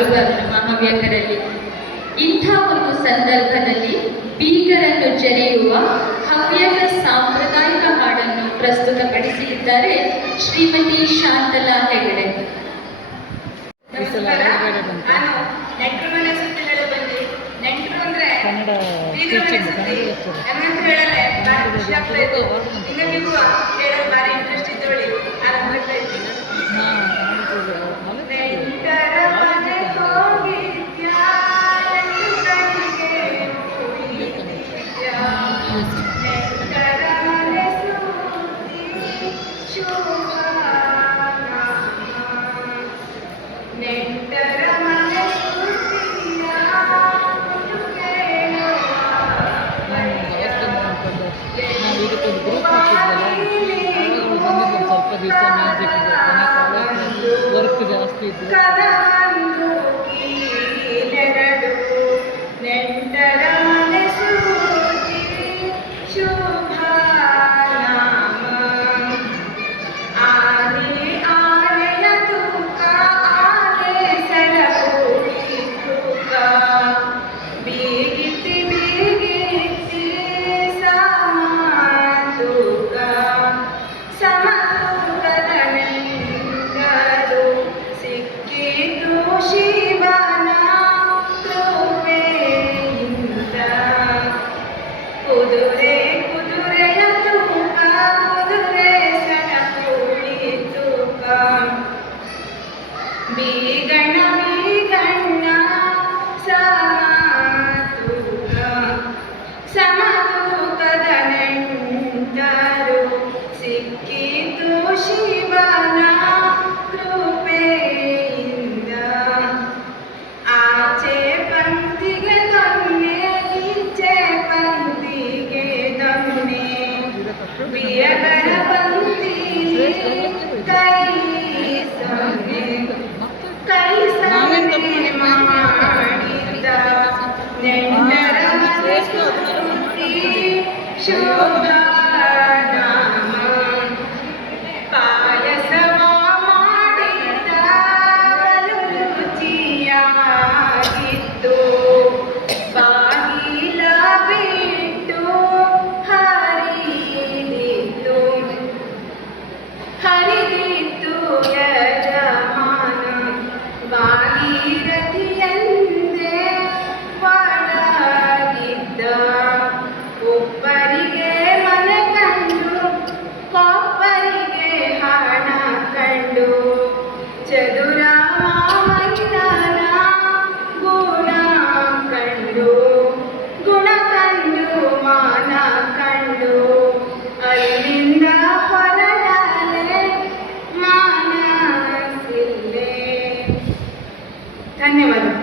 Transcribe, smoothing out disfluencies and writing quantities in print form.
ಬರುವ ಹವ್ಯಕರಲ್ಲಿ. ಇಂಥ ಒಂದು ಸಂದರ್ಭದಲ್ಲಿ ಬೀಗರನ್ನು ಜರೆಯುವ ಹವ್ಯಕ ಸಾಂಪ್ರದಾಯಿಕ ಹಾಡನ್ನು ಪ್ರಸ್ತುತಪಡಿಸಲಿದ್ದಾರೆ ಶ್ರೀಮತಿ ಶಾಂತಲಾ ಹೆಗಡೆ. ನಾನು ನೆಂಟರು ಮನೆ ಸುತ್ತಿ ಹೇಳಿ ಬಂದು ನೆಂಟರು ಅಂದ್ರೆ ಖುಷಿ ಆಗ್ತಾ ಇತ್ತು. ಇನ್ನು ನೀವು ಹೇಳೋದು ಭಾರಿ ಇಂಟ್ರೆಸ್ಟ್ ಇದ್ದೋಳಿ ಆರಂಭ ಇದ್ದೀನಿ. ವರ್ಕ್ ಜಾಸ್ತಿ ಇತ್ತು. ಧನ್ಯವಾದ.